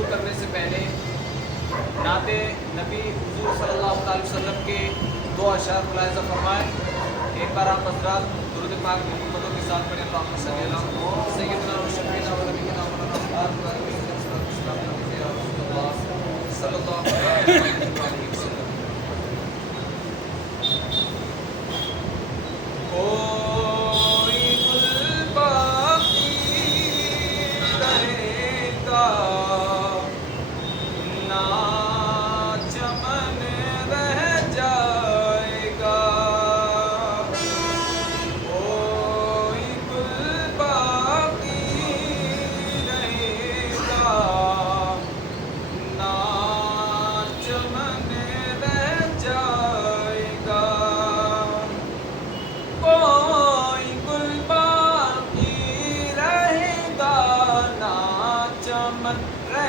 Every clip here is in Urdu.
شروع کرنے سے پہلے نعت نبی حضور صلی اللہ علیہ وسلم کے 2 اشعار ملاحظہ فرمائیں. ایک بار آپ حضرات درود پاک محمدوں کے ساتھ پڑھیں. اللہم صلی علی سیدنا و شفیعنا و نبینا مولانا محمد صلی اللہ علیہ وسلم. کوئی گل باقی رہے گا نہ چمن رہ جائے گا. کوئی گل باقی رہے گا نہ چمن رہ جائے گا. کوئی گل باقی رہے گا نہ چمن رہ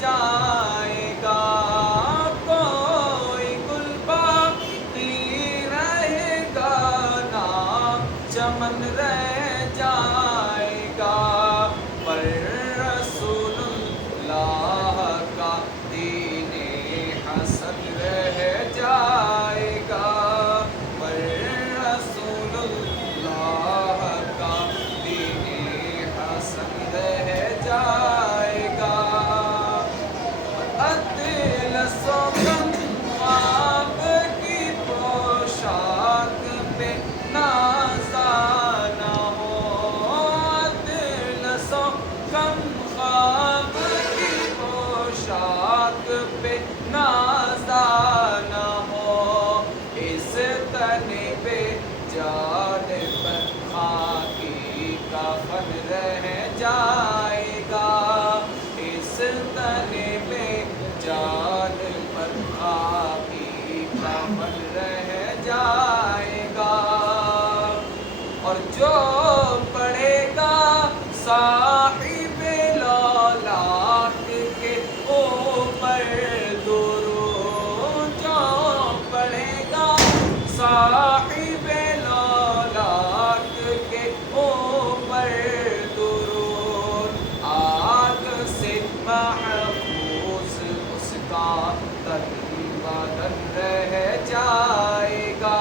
جائے گا. کوئی گل باقی رہے گا نہ چمن رہ جائے گا. پر رسول اللہ کا دین حسن رہ جائے گا. پر رسول اللہ کا دین حسن رہ جائے گا. اطلس و غم خواب کی پوشاک پہ نازانا ہو. اطلس و غم خواب کی پوشاک پہ نازانا ہو. اس تن پہ جان پر خاکی کفن رہ جائے گا. اس تن پہ جان پر خاکی کفن رہ جائے گا. اور جو پڑھے گا صاحب لولاک کے اوپر درود. جو پڑھے گا صاحب لولاک کے اوپر درود. آگ سے محفوظ اس کا تن بدن رہ جائے گا.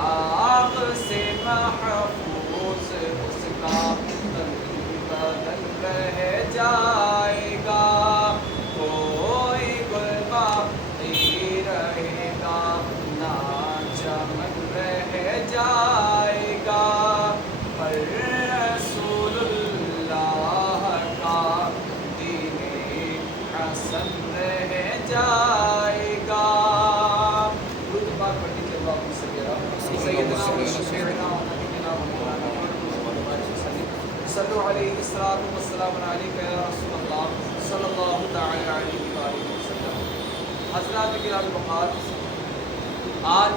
آگ سے محفوظ اس کا تن بدن رہ جائے گا. کوئی گل باقی رہے گا نہ چمن رہ جائے گا. پر رسول اللہ کا دین حسن رہ جائے گا. درود پاک پڑھنے کے بعد سیدنا و شفیعنا و نبینا مولانا محمد صلی علیہ السلام علیک یا رسول اللہ صلی اللہ تعالی علیہ وآلہ وسلم. حضرات کرام وقار، آج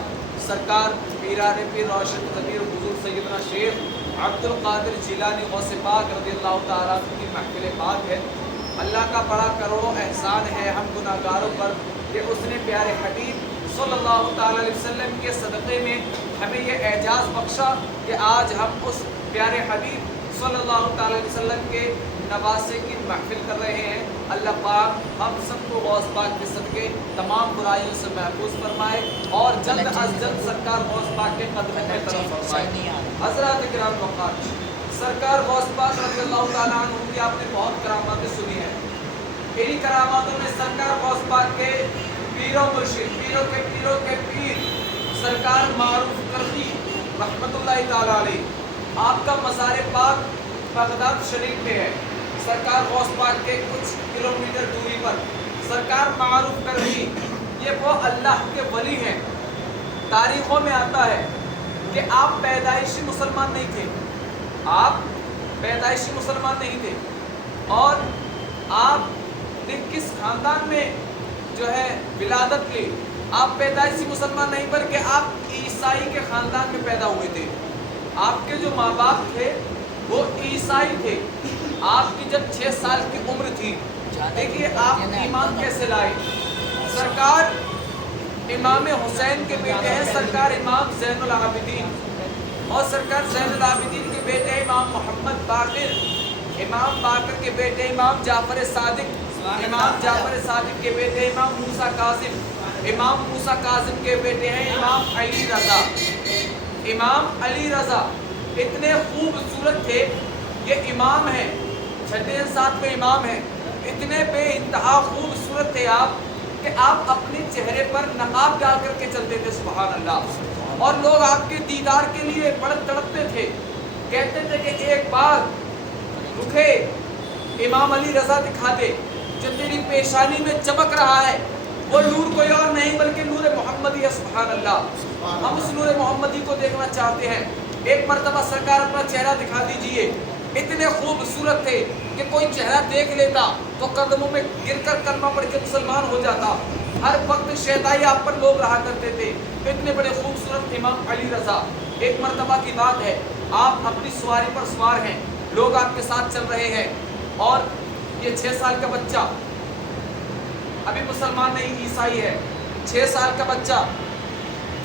سرکار پیران پیر روشن ضمیر حضور سیدنا شیخ عبد القادر جیلانی غوث پاک رضی اللہ تعالیٰ عنہ کی محفل پاک ہے. اللہ کا بڑا کروڑوں احسان ہے ہم گناہگاروں پر کہ اس نے پیارے حبیب صلی اللہ تعالیٰ علیہ وسلم کے صدقے میں ہمیں یہ اعجاز بخشا کہ آج ہم اس پیارے حبیب صلی اللہ تعالیٰ علیہ وسلم کے نواسے کی محفل کر رہے ہیں. اللہ پاک ہم سب کو غوث پاک کے صدقے تمام برائیوں سے محفوظ فرمائے اور جلد از جلد سرکار غوث پاک کے قدموں میں طرف فرمائے. حضرات کرام وقار، سرکار غوث پاک رضی اللہ تعالیٰ عنہ کی آپ نے بہت کراماتیں سنی ہیں. انہی کراماتوں میں سرکار غوث پاک کے پیروں مرشد، پیروں کے پیر سرکار معروف کرخی رحمت اللہ تعالیٰ علیہ، آپ کا مزار پاک بغداد شریف میں ہے. سرکار غوث پاک کے کچھ کلومیٹر دوری پر سرکار معروف کرخی، یہ وہ اللہ کے ولی ہیں. تاریخوں میں آتا ہے کہ آپ پیدائشی مسلمان نہیں تھے. آپ پیدائشی مسلمان نہیں تھے اور آپ نے کس خاندان میں جو ہے ولادت لی. آپ پیدائشی مسلمان نہیں بلکہ آپ عیسائی کے خاندان میں پیدا ہوئے تھے. آپ کے جو ماں باپ تھے وہ عیسائی تھے. آپ کی جب 6 سال کی عمر تھی، دیکھیے آپ ایمان کیسے لائے. سرکار امام حسین کے بیٹے ہیں سرکار امام زین العابدین، اور سرکار زین العابدین کے بیٹے امام محمد باقر امام باقر کے بیٹے امام جعفر صادق، امام جعفر صادق کے بیٹے امام موسیٰ کاظم، امام موسیٰ کاظم کے بیٹے ہیں امام علی رضا۔ امام علی رضا اتنے خوبصورت تھے، یہ امام ہیں، چھٹے ساتویں امام ہیں، اتنے بے انتہا خوبصورت تھے آپ کہ آپ اپنے چہرے پر نقاب ڈال کر کے چلتے تھے، سبحان اللہ، اور لوگ آپ کے دیدار کے لیے بڑے تڑپتے تھے، کہتے تھے کہ ایک بار رکھے امام علی رضا دکھا دے، جو تیری پیشانی میں چمک رہا ہے وہ نور کوئی اور نہیں بلکہ نور محمدی ہے، سبحان اللہ، ہم اس نور محمدی کو دیکھنا چاہتے ہیں، ایک مرتبہ سرکار اپنا چہرہ دکھا دیجئے۔ اتنے خوبصورت تھے کہ کوئی چہرہ دیکھ لیتا تو قدموں میں گر کر کلمہ پڑھ کے مسلمان ہو جاتا، ہر وقت شیدائی آپ پر لوگ رہا کرتے تھے، اتنے بڑے خوبصورت امام علی رضا۔ ایک مرتبہ کی بات ہے، آپ اپنی سواری پر سوار ہیں، لوگ آپ کے ساتھ چل رہے ہیں، اور یہ 6 سال کا بچہ، ابھی مسلمان نہیں عیسائی ہے، 6 سال کا بچہ،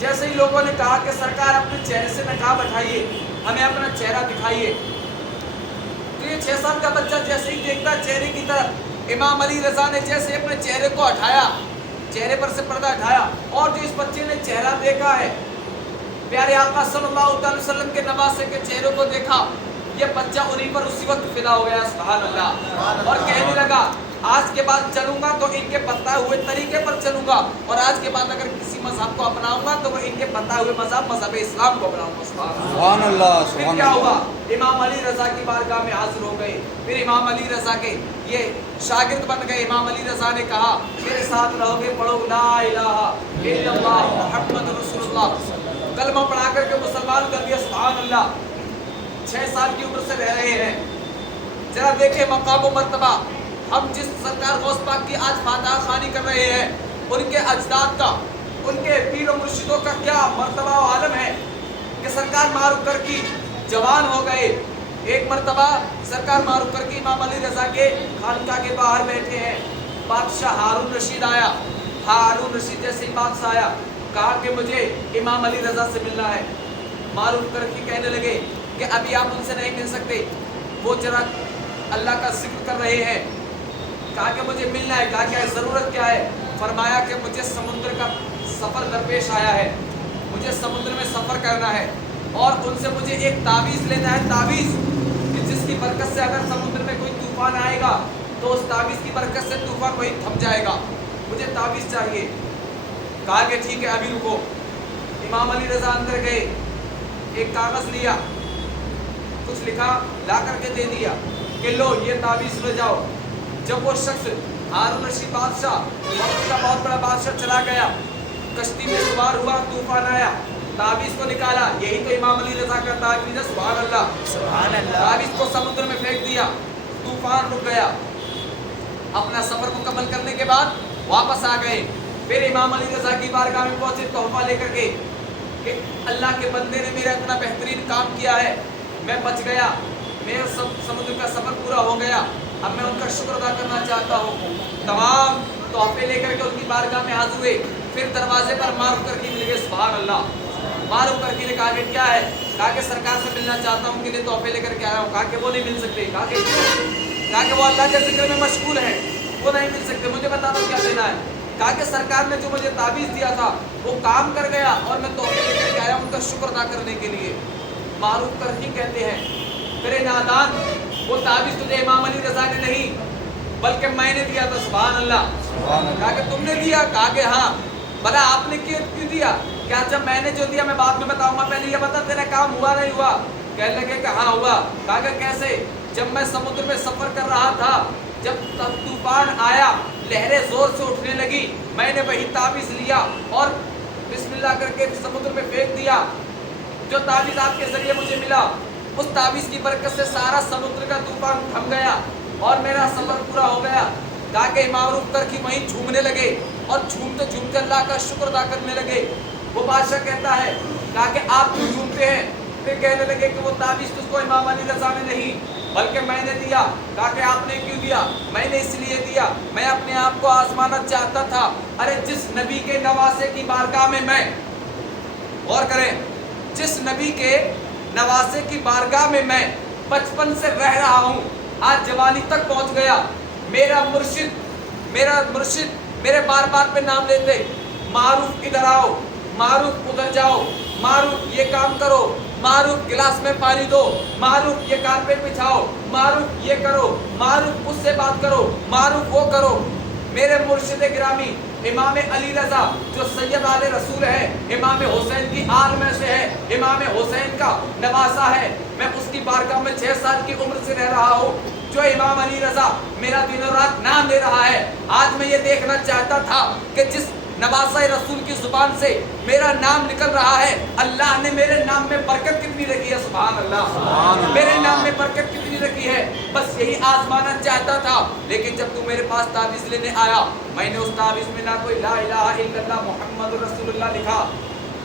جیسے ہی لوگوں نے کہا کہ سرکار اپنے چہرے سے نقاب ہٹائیے، ہمیں اپنا چہرہ دکھائیے، تو یہ 6 سال کا بچہ جیسے ہی دیکھتا چہرے کی طرف، امام علی رضا نے جیسے اپنے چہرے کو ہٹایا، چہرے پر سے پردہ ہٹایا، اور جو اس بچے نے چہرہ دیکھا ہے، پیارے آقا صلی اللہ علیہ وسلم کے نواسے کے چہروں کو دیکھا، یہ بچہ انہیں پر اسی وقت فدا ہو گیا، سبحان اللہ، اور کہنے لگا آج کے بعد چلوں گا تو ان کے بتائے ہوئے طریقے پر چلوں گا، اور آج کے بعد اگر کسی مذہب کو اپناؤں گا تو وہ ان کے بتائے ہوئے مذہب اسلام کو اپناؤں گا، سبحان اللہ۔ پھر کیا ہوا؟ امام علی رضا کی بارگاہ میں حاضر ہو گئے، پھر امام علی رضا کے یہ شاگرد بن گئے، امام علی رضا نے کہا میرے ساتھ رہو گے، پڑھو لا الہ الا اللہ محمد رسول اللہ، کلمہ پڑھا کر کے مسلمان کر دیا، سبحان اللہ۔ 6 سال کی عمر سے رہ رہے ہیں، ذرا دیکھیں مقام و مرتبہ، ہم جس سرکار غوث پاک کی آج فاتحہ خوانی کر رہے ہیں، ان کے اجداد کا، ان کے پیر و مرشدوں کا کیا مرتبہ و عالم ہے کہ سرکار معروف کر کی جوان ہو گئے۔ ایک مرتبہ سرکار معروف کر کی امام علی رضا کے خانقاہ کے باہر بیٹھے ہیں، بادشاہ ہارون رشید آیا، ہارون رشید جیسے ہی بادشاہ آیا، کہا کہ مجھے امام علی رضا سے ملنا ہے، معروف کر کی کہنے لگے کہ ابھی آپ ان سے نہیں مل سکتے، وہ ذرا اللہ کا ذکر کر رہے ہیں، کہا کہ مجھے ملنا ہے، کہا کہ ضرورت کیا ہے؟ فرمایا کہ مجھے سمندر کا سفر درپیش آیا ہے، مجھے سمندر میں سفر کرنا ہے، اور ان سے مجھے ایک تعویذ لینا ہے، تعویذ کہ جس کی برکت سے اگر سمندر میں کوئی طوفان آئے گا تو اس تعویذ کی برکت سے طوفان وہی تھم جائے گا، مجھے تعویذ چاہیے۔ کہا کہ ٹھیک ہے ابھی رکو، امام علی رضا اندر گئے، ایک کاغذ لیا، کچھ لکھا، لا کر کے دے دیا کہ لو یہ تعویذ لے جاؤ۔ جب وہ شخص ہارون رشید بادشاہ وقت کا بہت بڑا بادشاہ چلا گیا، کشتی میں سوار ہوا، طوفان آیا، تعویذ کو نکالا، یہی تو امام علی رضا کا تعویذ ہے، سبحان اللہ، سبحان اللہ، تعویذ کو سمندر میں پھینک دیا، طوفان رک گیا۔ اپنا سفر مکمل کرنے کے بعد واپس آ گئے، پھر امام علی رضا کی بارگاہ میں پہنچے تحفہ لے کر کے کہ اللہ کے بندے نے میرا اتنا بہترین کام کیا ہے، میں بچ گیا، میرا سمندر کا سفر پورا ہو گیا، اب میں ان کا شکر ادا کرنا چاہتا ہوں۔ تمام تحفے لے کر کے ان کی بارگاہ میں حاضر ہوئے، پھر دروازے پر معروف کر کے مل گئے، سبحان اللہ، معروف کر کے نے کہا کہ کیا ہے؟ کہا کہ سرکار سے ملنا چاہتا ہوں، کہ تحفے لے کر کے آیا ہوں۔ کہا کہ وہ نہیں مل سکتے۔ کہا کہ کیوں؟ کہا کہ وہ اللہ کے ذکر میں مشغول ہیں، وہ نہیں مل سکتے، مجھے بتا دو کیا دینا ہے۔ کہا کہ سرکار نے جو مجھے تعویذ دیا تھا وہ کام کر گیا، اور میں تحفے لے کر کے آیا ہوں ان کا شکر ادا کرنے کے لیے۔ معروف کر ہی کہتے ہیں میرے نادان، وہ تعویذ تجھے امام علی رضا نے نہیں بلکہ میں نے دیا تھا، سبحان اللہ۔ کہا کہ تم نے دیا؟ کہا کہ ہاں۔ بھلا آپ نے کیوں دیا؟ کیا جب میں نے جو دیا میں بعد میں بتاؤں گا، پہلے یہ بتا تیرا کام ہوا نہیں ہوا؟ کہنے لگے کہ ہاں ہوا۔ کہا کہ کیسے؟ جب میں سمندر میں سفر کر رہا تھا، جب طوفان آیا، لہریں زور سے اٹھنے لگی، میں نے وہی تعویذ لیا اور بسم اللہ کر کے سمندر میں پھینک دیا۔ جو تعویذ آپ کے ذریعے مجھے ملا، اس تعویذ کی برکت سے سارا سمندر کا طوفان تھم گیا اور میرا سفر پورا ہو گیا۔ کہا کہ معروف کر کے وہیں جھومنے لگے اور جھومتے جھومتے اللہ کا شکر ادا کرنے لگے۔ وہ بادشاہ کہتا ہے، کہا کہ آپ کیوں جھومتے ہیں؟ پھر کہنے لگے کہ وہ تعویذ تجھ کو امام علی رضا نے نہیں بلکہ میں نے دیا۔ کہا کہ آپ نے کیوں دیا؟ میں نے اس لیے دیا، میں اپنے آپ کو آزمانا چاہتا تھا۔ ارے جس نبی کے نواسے کی بارگاہ میں غور کریں، جس نبی کے نواسے کی بارگاہ میں بچپن سے رہ رہا ہوں، آج جوانی تک پہنچ گیا. میرا مرشد میرے بار بار پہ نام لیتے, معروف ادھر آؤ, معروف ادھر جاؤ, معروف یہ کام کرو, معروف گلاس میں پانی دو, معروف یہ کارپیٹ بچھاؤ, معروف یہ کرو, معروف اس سے بات کرو, معروف وہ کرو. میرے مرشد گرامی امام علی رضا جو سید آل رسول ہے, امام حسین کی آل میں سے ہے, امام حسین کا نواسا ہے, میں اس کی بارگاہ میں 6 سال کی عمر سے رہ رہا ہوں. جو امام علی رضا میرا دن و رات نام لے رہا ہے, آج میں یہ دیکھنا چاہتا تھا کہ جس نواسہ رسول کی زبان سے میرا نام نکل رہا ہے, اللہ نے میرے نام میں برکت کتنی رکھی ہے. سبحان اللہ, میرے نام میں برکت کتنی رکھی ہے. بس یہی آزمانا چاہتا تھا. لیکن جب تو میرے پاس تعویذ لینے آیا, میں نے اس تعویذ میں نہ کوئی لا الہ الا اللہ محمد رسول اللہ لکھا,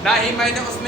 نہ ہی میں نے اس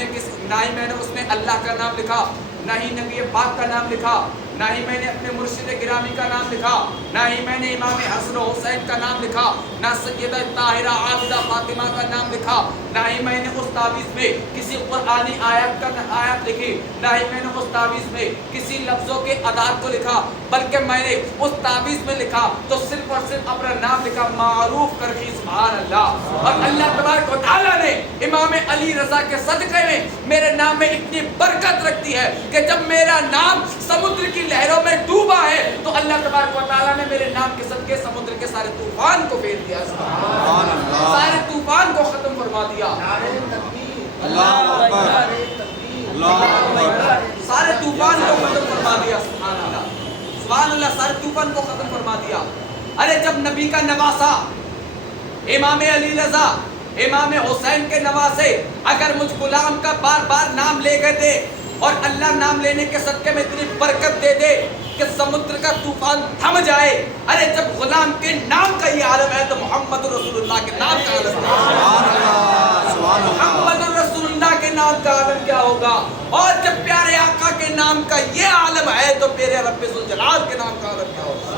میں اللہ کا نام لکھا, نہ ہی نبی پاک کا نام لکھا, نہ ہی میں نے اپنے مرشد گرامی کا نام لکھا, نہ ہی میں نے امام حسن و حسین کا نام لکھا, نہ سیدہ طاہرہ عابدہ فاطمہ کا نام لکھا, نہ ہی میں نے اس تعویذ میں کسی قرآنی آیت لکھی, نہ ہی میں نے اس تعویذ میں کسی لفظوں کے اعداد کو لکھا, بلکہ میں نے اس تعویذ میں لکھا تو صرف اور صرف اپنا نام لکھا, معروف کرخی. سبحان اللہ. اور اللہ تبارک و تعالیٰ نے امام علی رضا کے صدقے میں میرے نام میں اتنی برکت رکھتی ہے کہ جب میرا نام سمندر کی لہروں میں ڈوبا ہے تو اللہ تبارک و تعالیٰ نے میرے نام کے صدقے سمندر کے سارے طوفان کو پھیر دیا, سارے طوفان کو ختم فرما دیا. سارے طوفان کو ختم فرما دیا. سبحان اللہ, سبحان اللہ, سارے طوفان کو ختم فرما دیا. ارے جب نبی کا نواسا امام علی رضا, امام حسین کے نواسے اگر مجھ غلام کا بار بار نام لے گئے تھے اور اللہ نام لینے کے صدقے میں اتنی برکت دے دے کہ سمندر کا طوفان تھم جائے, ارے جب غلام کے نام کا یہ عالم ہے تو محمد رسول اللہ کے نام کا عالم ہے. محمد رسول اللہ کے نام کا عالم کیا ہوگا. اور جب پیارے آقا کے نام کا یہ عالم ہے تو میرے رب ذوالجلال کے نام کا عالم کیا ہوگا,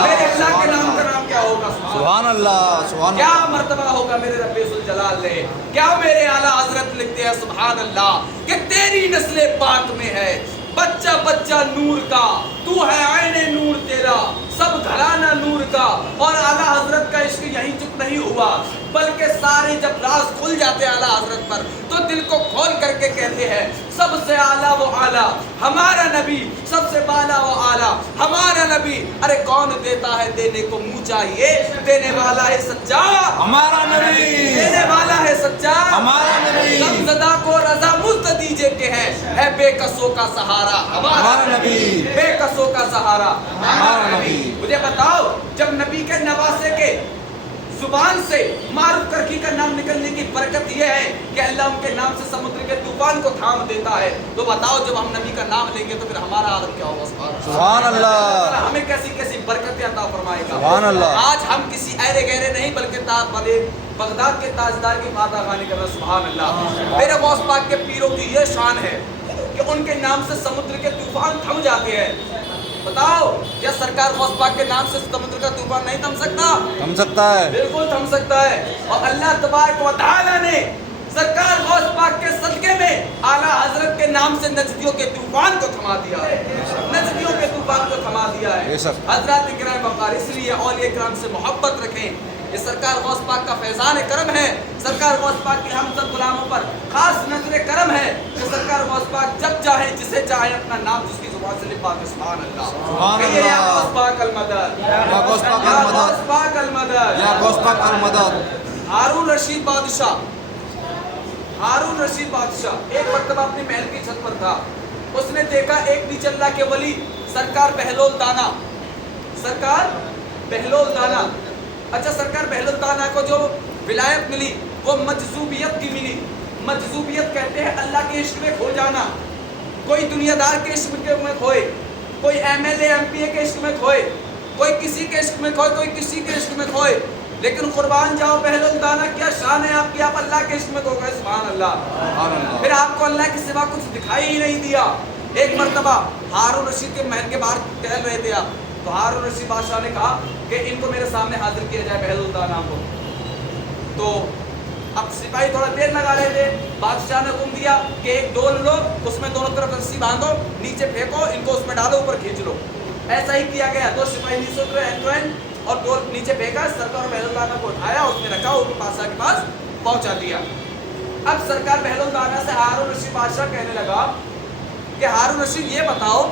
میرے اللہ کے نام کا نام کیا ہوگا. سبحان اللہ. کیا مرتبہ ہوگا میرے رب ذوالجلال نے. کیا میرے اعلیٰ حضرت لکھتے ہیں سبحان اللہ کہ تیری نسل پاک میں ہے بچہ بچہ نور کا, تو ہے عین نور تیرا, سب گھرانہ نور کا. اور اعلیٰ حضرت کا عشق یہیں چپ نہیں ہوا بلکہ سارے جب راز کھل جاتے اعلیٰ حضرت پر تو دل کو کھول کر کے کہتے ہیں سب سے اعلیٰ وہ اعلیٰ ہمارا نبی, سب سے بالا وہ اعلیٰ ہمارا نبی. ارے کون دیتا ہے دینے کو منہ چاہیے, دینے والا ہے سچا ہمارا نبی, دینے والا ہے سچا ہمارا نبی, غمزدہ کو رضا مزد دیجے کہ ہے بے کسوں کا سہارا ہمارا نبی, بے کسوں کا سہارا ہمارا نبی. مجھے بتاؤ جب نبی کے نواسے کے زبان سے معروف کرخی کا نام نکلنے کی برکت یہ ہے کہ اللہ ان کے نام سے سمندر کے طوفان کو تھام دیتا ہے, تو بتاؤ جب ہم نبی کا نام لیں گے تو پھر ہمارا عالم کیا ہوگا. سبحان اللہ. ہمیں کیسی کیسی برکتیں عطا فرمائے گا. سبحان اللہ. آج ہم کسی ایرے گہرے نہیں بلکہ بغداد کے تاجدار کی بات آغانی کر رہے ہیں. سبحان اللہ. میرے غوث پاک کے پیروں کی یہ شان ہے کہ ان کے نام سے سمندر کے طوفان تھم جاتے ہیں. بتاؤ کیا سرکار غوث پاک کے نام سے سمندر کا طوفان نہیں تھم سکتا؟ تھم سکتا ہے, بالکل تھم سکتا ہے. اور اللہ تبارک و تعالیٰ نے سرکار غوث پاک کے صدقے میں اعلیٰ حضرت کے نام سے نجدیوں کے طوفان کو تھما دیا ہے, نجدیوں کے طوفان کو تھما دیا ہے. حضرات کرام وقار, اس لیے اولیاء کرام سے محبت رکھیں. یہ سرکار غوث پاک کا فیضان کرم ہے. سرکار غوث پاک کی ہم سب غلاموں پر خاص نظر کرم ہے کہ سرکار غوث پاک جب چاہے جسے چاہے اپنا نام جس کی زبان سے لکھوا دے. سبحان اللہ. سبحان یا اللہ. غوث پاک المدد, یا غوث پاک یا المدد, غوث پاک المدد, یا غوث پاک المدد. ہارون رشید بادشاہ ایک مرتبہ اپنی محل کی چھت پر تھا. اس نے دیکھا ایک نیچے اللہ کے ولی سرکار بہلول دانا, سرکار بہلول دانا. اچھا, سرکار بہلول دانا کو جو ولایت ملی وہ مجذوبیت کی ملی. مجذوبیت کہتے ہیں اللہ کے عشق میں کھو جانا. کوئی دنیا دار کے عشق میں کھوئے, کوئی M L A M P A کے عشق میں کھوئے, کوئی کسی کے عشق میں کھوئے, کوئی کسی کے عشق میں کھوئے. لیکن قربان جاؤ بہلول دانا, کیا شان ہے آپ کی, آپ اللہ کے عشق میں کھو گئے. سبحان اللہ. پھر آپ کو اللہ کے سوا کچھ دکھائی ہی نہیں دیا. ایک مرتبہ ہارون رشید کے محل کے باہر ٹہل رہے تھے آپ, تو ہارون رشید بادشاہ نے کہا کہ ان کو میرے سامنے حاضر کیا جائے بہلول دانا کو. تو اب سپاہی تھوڑا دیر لگا رہے تھے. بادشاہ نے حکم دیا کہ ایک ڈول لو, اس میں دونوں طرف رسی باندھو, نیچے پھینکو, ان کو اس میں ڈالو, اوپر کھینچ لو. ایسا ہی کیا گیا. 2 سپاہی نیچے اترے اینڈ ٹو اینڈ اور ڈور نیچے پھینکا. سرکار بہلول دانا کو اٹھایا, اس میں رکھا, ان کے پاسا کے پاس پہنچا دیا. اب سرکار بہلول دانا سے ہارون رشید بادشاہ کہنے لگا کہ ہارون رشید یہ بتاؤ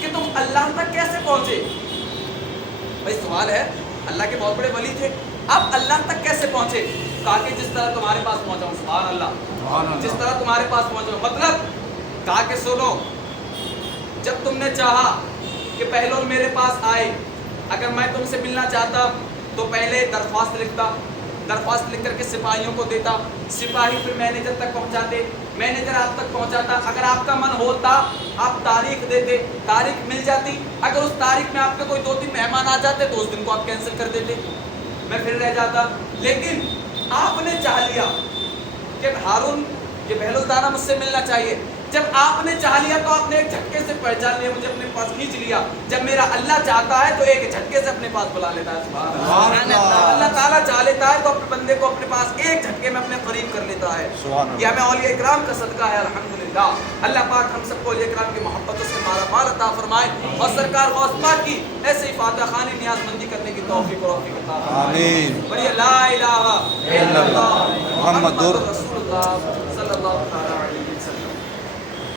کہ تم اللہ تک کیسے پہنچے. بھائی سوال ہے, اللہ کے بہت بڑے ولی تھے, اب اللہ تک کیسے پہنچے؟ کہا کہ جس طرح تمہارے پاس پہنچا ہوں. سبحان اللہ. جس طرح تمہارے پاس پہنچا ہوں. مطلب کہا کہ سنو, جب تم نے چاہا کہ بہلول میرے پاس آئے, اگر میں تم سے ملنا چاہتا تو پہلے درخواست لکھتا, درخواست لکھ کر کے سپاہیوں کو دیتا, سپاہی پھر مینیجر تک پہنچاتے, مینیجر آپ تک پہنچاتا. اگر آپ کا من ہوتا آپ تاریخ دیتے, تاریخ مل جاتی. اگر اس تاریخ میں آپ کے کوئی 2-3 مہمان آ جاتے تو اس دن کو آپ کینسل کر دیتے, میں پھر رہ جاتا. لیکن آپ نے چاہ لیا کہ ہارون یہ بہلول دانا مجھ سے ملنا چاہیے. جب آپ نے چاہ لیا تو آپ نے ایک جھٹکے سے پہچان لیا, مجھے اپنے پاس کھینچ لیا. جب میرا اللہ چاہتا ہے تو ایک جھٹکے سے اپنے پاس بلا لیتا ہے. سبحان اللہ. اللہ تعالیٰ چاہ لیتا ہے تو اپنے بندے کو اپنے پاس ایک جھٹکے میں اپنے قریب کر لیتا ہے. یہ ہمیں اولیاء اکرام کا صدقہ ہے الحمدللہ. اللہ پاک ہم سب کو اولیاء اکرام کی محبتوں سے مالا مال عطا فرمائے اور سرکار غوث پاک کی ایسے ہی فاتحہ خوانی نیاز مندی کرنے کی توفیق اور توفیق عطا فرمائے. آمین. بڑی لا الہ الا اللہ محمد رسول اللہ صلی اللہ علیہ وسلم.